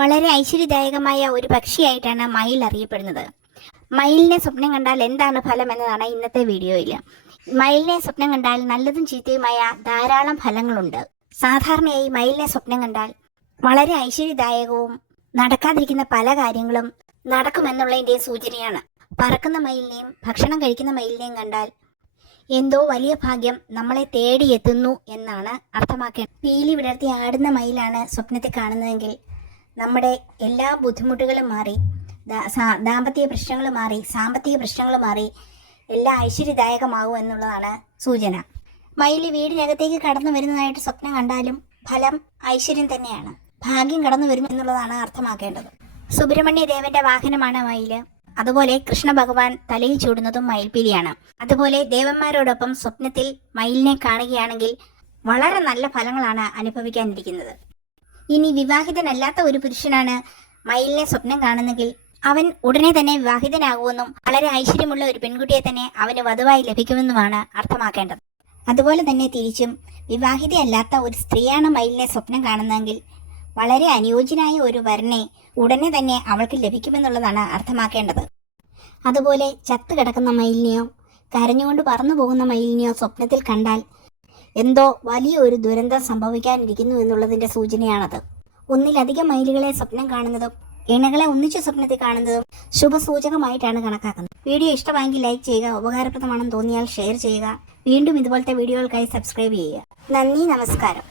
വളരെ ഐശ്വര്യദായകമായ ഒരു പക്ഷിയായിട്ടാണ് മയിൽ അറിയപ്പെടുന്നത്. മയിലിനെ സ്വപ്നം കണ്ടാൽ എന്താണ് ഫലം എന്നതാണ് ഇന്നത്തെ വീഡിയോയിൽ മയിലിനെ സ്വപ്നം കണ്ടാൽ നല്ലതും ചീത്തയുമായ ധാരാളം ഫലങ്ങളുണ്ട്. സാധാരണയായി മയിലിനെ സ്വപ്നം കണ്ടാൽ വളരെ ഐശ്വര്യദായകവും നടക്കാതിരിക്കുന്ന പല കാര്യങ്ങളും നടക്കുമെന്നുള്ളതിന്റെ സൂചനയാണ്. പറക്കുന്ന മയിലിനെയും ഭക്ഷണം കഴിക്കുന്ന മയിലിനെയും കണ്ടാൽ എന്തോ വലിയ ഭാഗ്യം നമ്മളെ തേടിയെത്തുന്നു എന്നാണ് അർത്ഥമാക്കേണ്ടത്. പീലി വിടർത്തി ആടുന്ന മയിലാണ് സ്വപ്നത്തിൽ കാണുന്നതെങ്കിൽ നമ്മുടെ എല്ലാ ബുദ്ധിമുട്ടുകളും മാറി ദാമ്പത്യ പ്രശ്നങ്ങൾ മാറി സാമ്പത്തിക പ്രശ്നങ്ങൾ മാറി എല്ലാം ഐശ്വര്യദായകമാകും എന്നുള്ളതാണ് സൂചന. മയിൽ വീടിനകത്തേക്ക് കടന്നു വരുന്നതായിട്ട് സ്വപ്നം കണ്ടാലും ഫലം ഐശ്വര്യം തന്നെയാണ്. ഭാഗ്യം കടന്നു വരുന്നു എന്നുള്ളതാണ് അർത്ഥമാക്കേണ്ടത്. സുബ്രഹ്മണ്യ ദേവന്റെ വാഹനമാണ് മയിൽ. അതുപോലെ കൃഷ്ണ ഭഗവാൻ തലയിൽ ചൂടുന്നതും മയിൽപ്പീലിയാണ് അതുപോലെ ദേവന്മാരോടൊപ്പം സ്വപ്നത്തിൽ മയിലിനെ കാണുകയാണെങ്കിൽ വളരെ നല്ല ഫലങ്ങളാണ് അനുഭവിക്കാനിരിക്കുന്നത്. ഇനി വിവാഹിതനല്ലാത്ത ഒരു പുരുഷനാണ് മയിലിനെ സ്വപ്നം കാണുന്നെങ്കിൽ അവൻ ഉടനെ തന്നെ വിവാഹിതനാകുമെന്നും വളരെ ഐശ്വര്യമുള്ള ഒരു പെൺകുട്ടിയെ തന്നെ അവന് വധുവായി ലഭിക്കുമെന്നുമാണ് അർത്ഥമാക്കേണ്ടത്. അതുപോലെ തന്നെ തിരിച്ചും വിവാഹിതയല്ലാത്ത ഒരു സ്ത്രീയാണ് മയിലിനെ സ്വപ്നം കാണുന്നതെങ്കിൽ വളരെ അനുയോജ്യനായ ഒരു വരനെ ഉടനെ തന്നെ അവൾക്ക് ലഭിക്കുമെന്നുള്ളതാണ് അർത്ഥമാക്കേണ്ടത്. അതുപോലെ ചത്തു കിടക്കുന്ന മയിലിനെയോ കരഞ്ഞുകൊണ്ട് പറന്നു പോകുന്ന മയിലിനെയോ സ്വപ്നത്തിൽ കണ്ടാൽ എന്തോ വലിയ ഒരു ദുരന്തം സംഭവിക്കാനിരിക്കുന്നു എന്നുള്ളതിന്റെ സൂചനയാണത്. ഒന്നിലധികം മയിലുകളെ സ്വപ്നം കാണുന്നതും ഇണകളെ ഒന്നിച്ച് സ്വപ്നത്തിൽ കാണുന്നതും ശുഭസൂചകമായിട്ടാണ് കണക്കാക്കുന്നത്. വീഡിയോ ഇഷ്ടമായെങ്കിൽ ലൈക്ക് ചെയ്യുക ഉപകാരപ്രദമാണെന്ന് തോന്നിയാൽ ഷെയർ ചെയ്യുക. വീണ്ടും ഇതുപോലത്തെ വീഡിയോകൾക്കായി സബ്സ്ക്രൈബ് ചെയ്യുക. നന്ദി നമസ്കാരം.